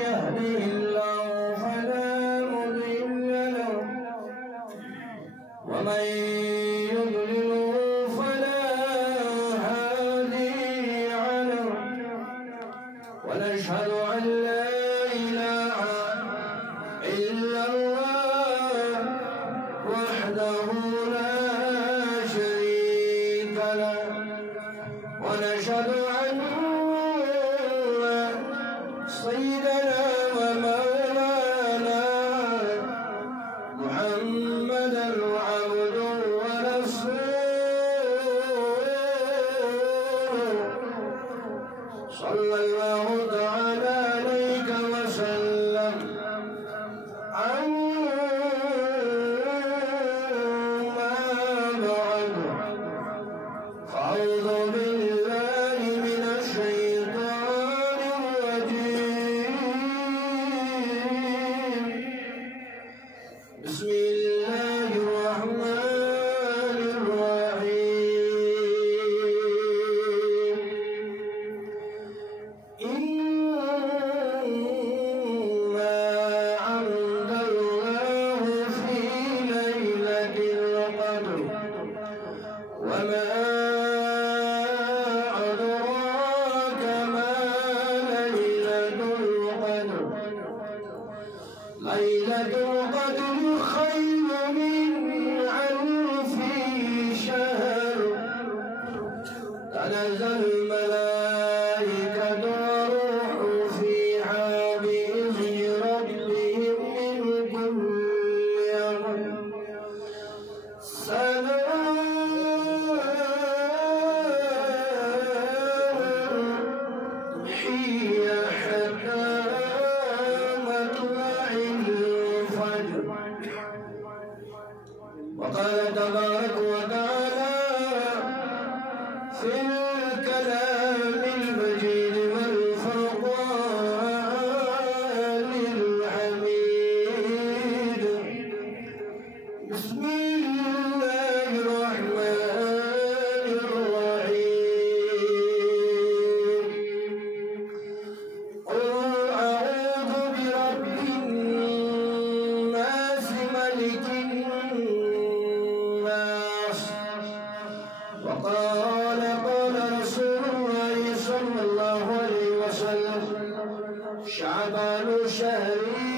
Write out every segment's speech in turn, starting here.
يهده الله فلا مضل له ومن يضلله فلا هادي له ونشهد أن لا إله إلا الله وحده لا شريك له ونشهد أن سيدنا ومولانا محمدا عبده ورسوله صلى الله تعالى عليه وسلم أما بعد فأعوذ بالله من الشيطان الرجيم بسم الله الرحمن الرحيم إنا أنزلناه في ليلة القدر وما أدراك ما ليلة القدر ليلة القدر خير من ألف شهر تنزل الملائكة والروح فيها بإذن ربهم من كل أمر سلام هي حتى مطلع الفجر. وقال تبارك وتعالى في الكلام المجيد والفرقان الحميد بسم الله الرحمن الرحيم قل أعوذ برب الناس ملك الناس وقال رسول الله صلى الله عليه وسلم شعبان شهري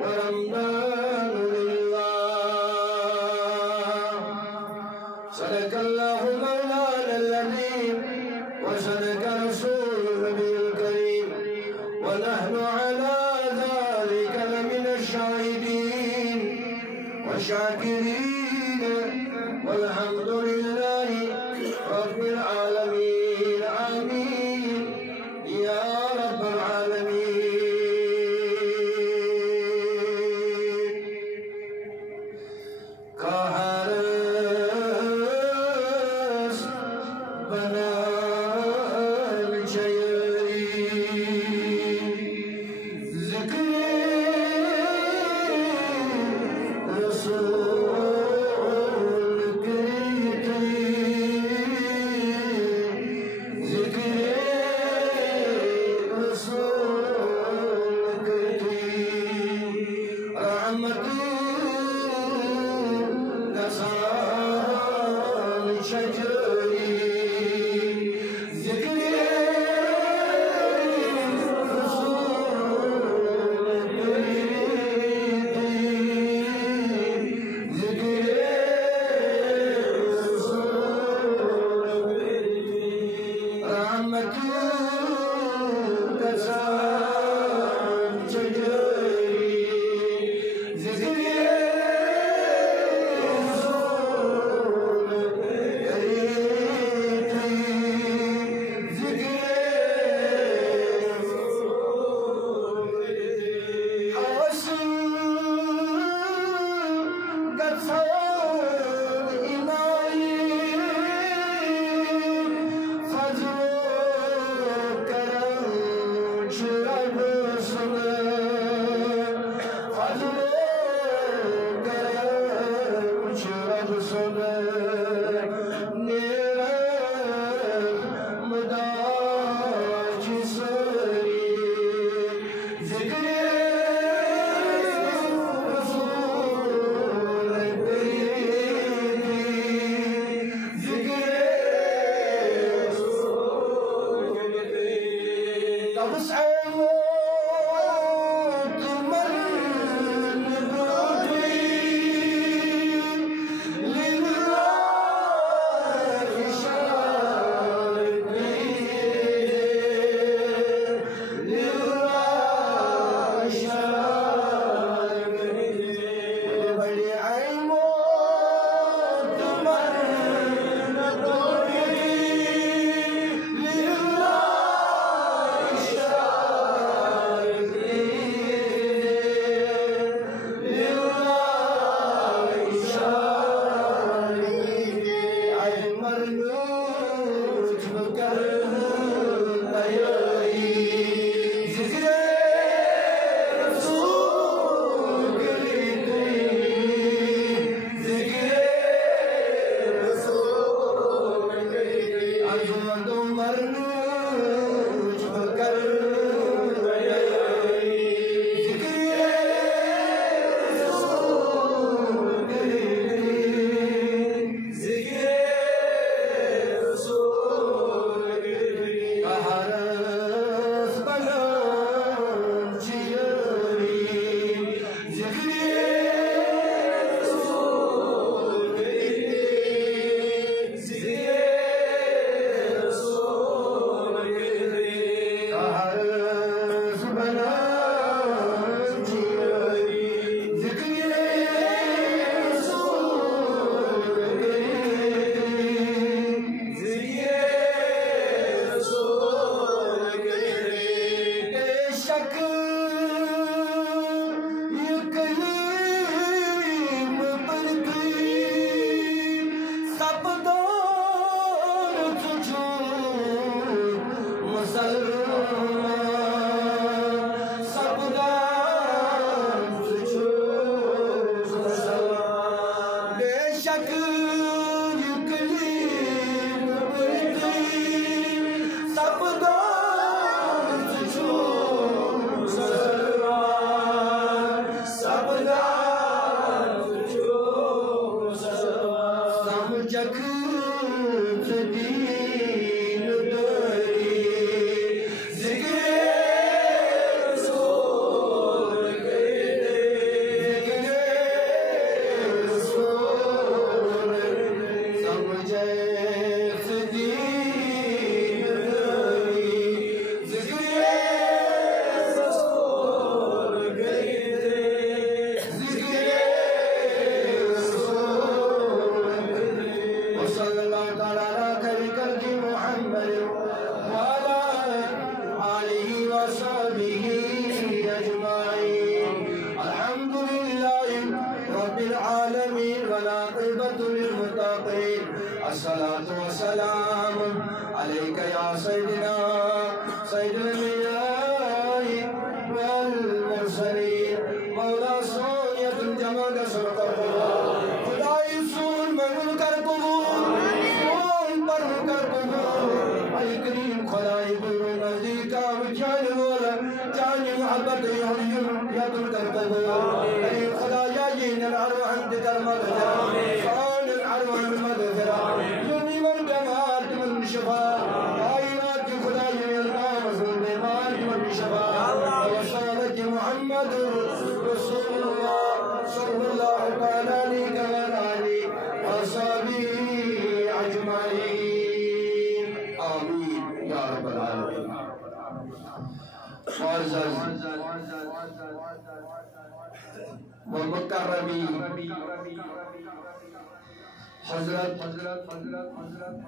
ورمضان لله صدق الله مولانا العظيم وصدق رسوله الكريم ونحن على ذلك لمن الشاهدين والشاكرين والحمد لله رب العالمين آمين يا رب العالمين كهرس بنا الجيري ذكر رسول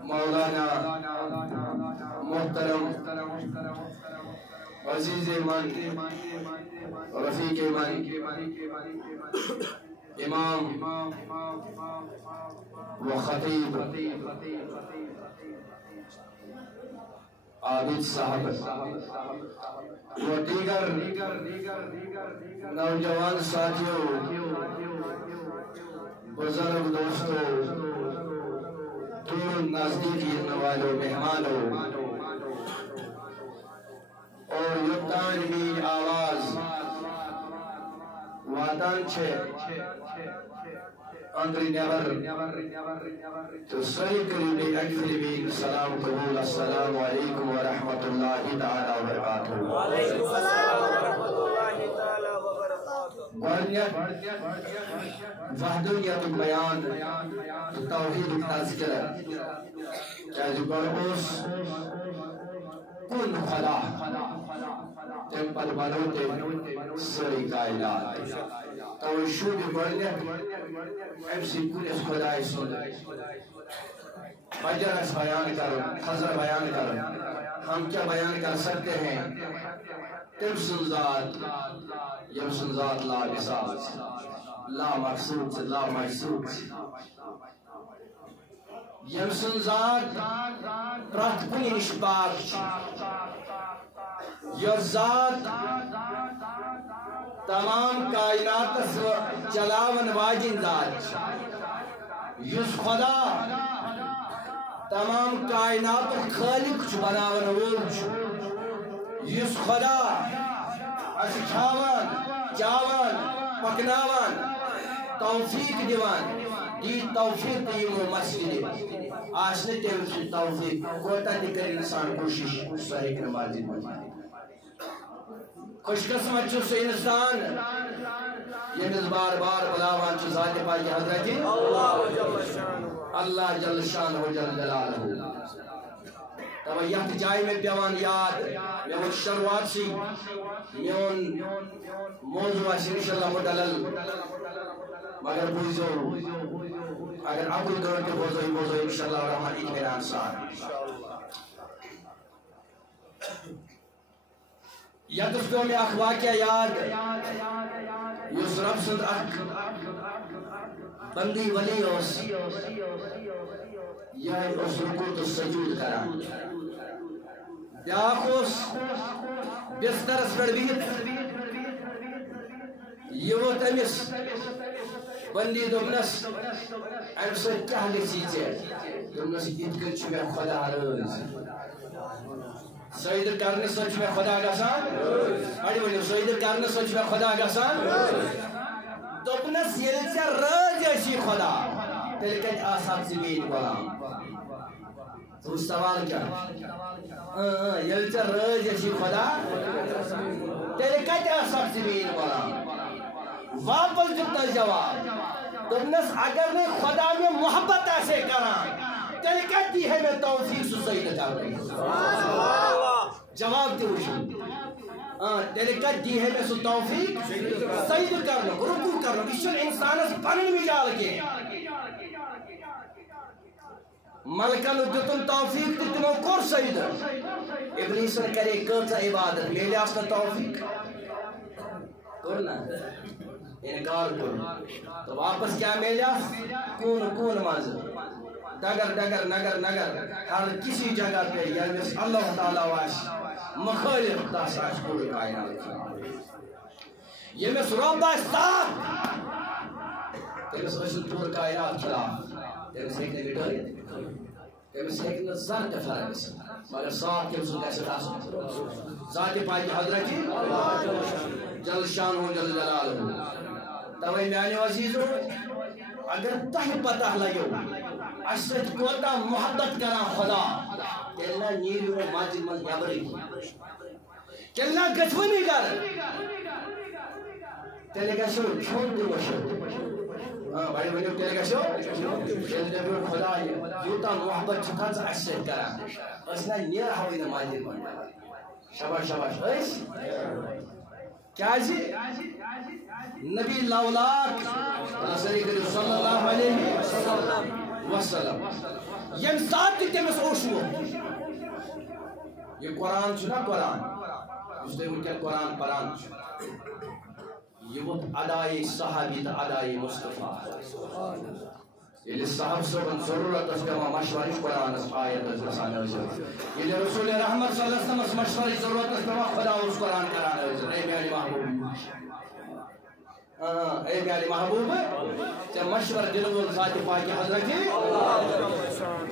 मौलाना मोहतरम अजीज मन रफीक मन इमाम व खतीब आबिद साहब व दीगर नौजवान साथियों, बुजुर्ग दोस्तों, दूर नजदीक वालों, मेहमानों और युक्तान की आवाज वातान छे अंदर नेबर तो सही करीबी अकरीबी सलाम कबूल अस्सलामु अलैकुम व रहमतुल्लाहि ताला व बरकातहू। वालेकुम अस्सलाम व रहमतुल्लाहि ताला व बरकातहू। वहदनियत बयान तौहीद तज़किरा क्या जुबान उस कुल खुदा तेम पर बनोते सारी कायनात तो शुभ बढ़ने ऐसी कुल खुदा सुन मजरस बयान करो हज़र बयान करो हम क्या बयान कर सकते हैं तेम सुनजात यम सुनजात ला मिसाल ला मकसूद ला मकसूद यम सुनजात प्रत कुनि निष्पाक यह जात तमाम कायनात चलावन वाजिन जात युस खुदा तमाम कायनात खालिक बनावन वोल युस खुदा अस खावन चावन पकनावन तौफीक दिवान दी तौफीक दियो मस्जिद आशने तेम तौफीक कोता दिकर इंसान कोशिश सही नमाज में खुशकिस्मत से इंसान यमिस बार बार बुलावान ज़ात पाक हज़रत अल्लाह जल शानहु जल जलालहु तब यह जाय में पेवान याद मे वो शुरुआत सी मेन मौजू इंशाअल्लाह मुदलल मगर बुझो अगर अकुल दौर के बोझो इंशाअल्लाह रहमान इत्मीनान साथ यदुस्तो में अखवाक्या याद युस रब सुंद बंदी वली ओस यह उस रुकू तो सजूद करा ब्याखोस बिस्तरस पर बिहित ये वो तमिस बंदी दोमनस अमस क्या गसी दोमनस इतकन मे खुदा रोज सईद करने सच में खुदा गसान अड़ी बोलियो सईद करने सच में खुदा गसान दोपनस ये रोज ऐसी खुदा तेरे कच आसाब ज़मीन गुलाम तो सवाल क्या ये रोज ऐसी खुदा तेरे कच आसाब ज़मीन गुलाम वापस जुटना जवाब दोपनस अगर ने खुदा में मोहब्बत ऐसे करा तेरे कच दी है मैं तौफीक से सईद कर रही जवाब दे तेरे कच दी है मैं तौफीक सईद कर लो रुकू कर लो किशन इंसान पन मिजाल के मलकन दुतुन तौफीक तिनो कोर सईद इब्लीस करे कचा इबादत मेले आस्ता तौफीक कर ना इनकार कर तो वापस क्या मिला कौन कौन मज डगर डगर नगर नगर हर किसी जगह पे यमिस अल्लाह ताला वाश मखालिफ तासाश पूरी कायनात यमिस रब साथ तेरे से पूरी कायनात खिलाफ तेरे से ने बिटर तेरे से ने सर के फरक मगर साथ के उसको कैसे रास जाते पाई हजरत जल शान हो जल जलाल हो तवे म्याने अजीजो अगर तह पता लगो असद कोता मोहब्बत करा खुदा केला नीर में माजिद मल याबरी केला गजवनी कर तेरे का शो छोड़ दे वो शो हां भाई बोले तेरे का शो तेरे का खुदा यूता मोहब्बत छुका से असद करा असना नीर हावी ना माजिद मन शाबाश शाबाश ऐस क्या जी नबी लाउलाक सल्लल्लाहु अलैहि वसल्लम यम साथ तेमस ओशमो ये कुरान छुना कुरान उसने उनके कुरान परान ये वो अदाए सहाबी त अदाए मुस्तफा ये साहब सोबन जरूरत अस्कमा मशवरा कुरान आयत रसाना ये रसूल रहमत सल्लल्लाहु अलैहि वसल्लम मशवरा जरूरत अस्कमा खुदा उस कुरान कराना है मेरे महबूब ए मेरे महबूब ते मशवर दिल वो ज़ात पाक हज़रत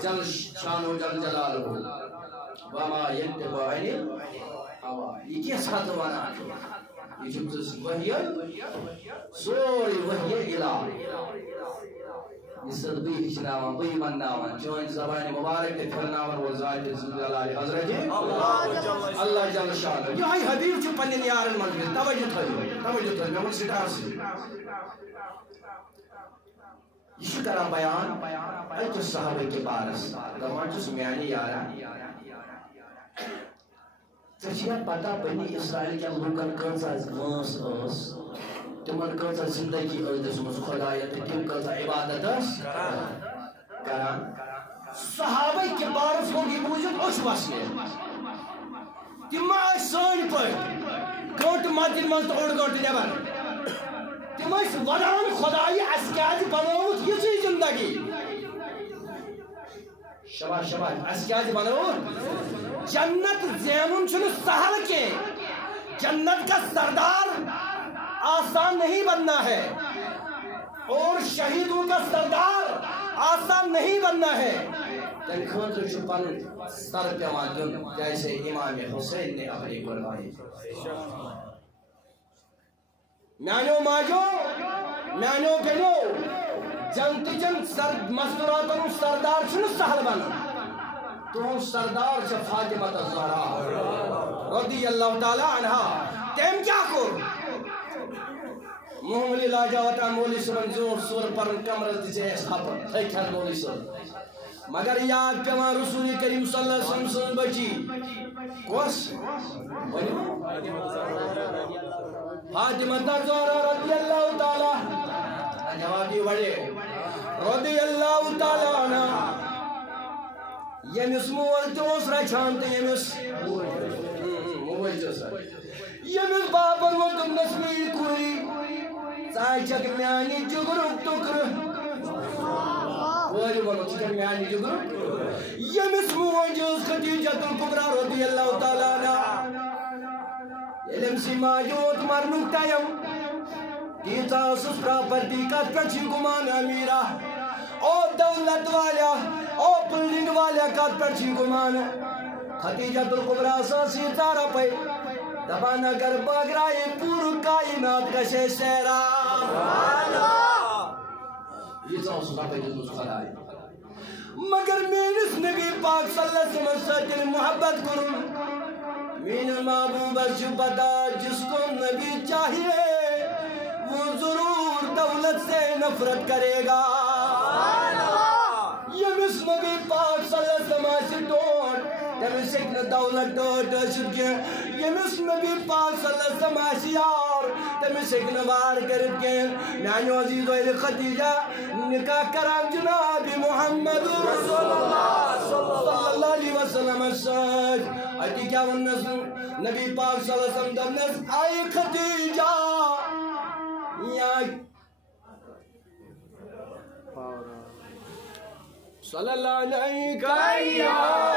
जल शान हो जल जलाल हो वमा यंतबु अनिल हवा ये क्या साथ वाला ये जो वही सोरी वही इला ये सदबी हिचनावन बई मन्नावन चोन ज़बान मुबारक के फरनावन वो ज़ात ज़लाल हज़रत अल्लाह जल शान ये हाय हबीब च पन्ने यारन मन में तवज्जो थयो मैं सिटार से ये करा बयान अज सहाबे के बारस दमान जुस म्यानी यारा तजिया पता बनी इस्राएल के लोकन कंसा वंस ओस तुमन कंसा जिंदगी ओदस मस खुदायत तुम कंसा इबादत करा सहाबे के बारस होगी बुझत ओस वसले तिमा सोन पर गोट मातिन मस ओड गोट नेबर तिमा वदान खुदाई अस्काज बनोत ये जिंदगी शबाश शबाश अस्काज बनोत जन्नत ज़ैमुन चुन सहल के जन्नत का सरदार आसान नहीं बनना है और शहीदों का सरदार आसान नहीं बनना है तन खतर छुपन सर पेवान दुन जैसे इमाम हुसैन ने अपनी कुर्बानी म्यानो माजो म्यानो बेनो जंतजन सर मस्तूरातन सरदार चुन सहल बन तो सरदार से फातिमा ज़हरा रज़ी अल्लाह ताला अन्हा तेम क्या को मोहम्मद लाजावता मौली सुरन जोर सुर पर कमर दिसे छाप थई खर मौली सुर मगर याद पेवा रसूल करीम सल्लल्लाहु अलैहि वसल्लम बची कोस फातिमा ज़हरा रज़ी अल्लाह ताला जवाबी वड़े रज़ी अल्लाह ताला अन्हा यमिस मोल तोस रचान तो यमिस यमिस बाबर वो तुम नस्मीर कुरी साइचक म्यानी जुगरुक टुकर वो जो बोलो चिकन म्यानी जुगरुक यमिस मोल जोस खदीजतुल कुबरा रज़ी अल्लाह ताला ना इल्म सिमाजोत मरनुक टाइम कीता सुस प्रॉपर्टी का प्रचि गुमान अमीरा ओ दौलत वाला ओ बिल्डिंग वाला का प्रचि गुमान खदीजतुल कुबरा सा सितारा पे दबाना कर बगराए पूर्ण कायनात का शेरा ये तो सुना पे जो खुदा है मगर मेरे नबी पाक सल्लल्लाहु अलैहि वसल्लम मोहब्बत करूं मेरे महबूब जुबदा जिसको नबी चाहिए वो जरूर दौलत से नफरत करेगा ये नबी पाक सल्लल्लाहु अलैहि वसल्लम तमिस न दौलत डोट सुके यमिस नबी पाक सल्लल्लाहु अलैहि वसल्लम यार तमिस न वार कर के नानो अजीज व खदीजा निकाह करा जनाब मोहम्मद सल्लल्लाहु अलैहि वसल्लम सज अति क्या वनस नबी पाक सल्लल्लाहु अलैहि वसल्लम दनस आई खदीजा या सल्लल्लाहु अलैहि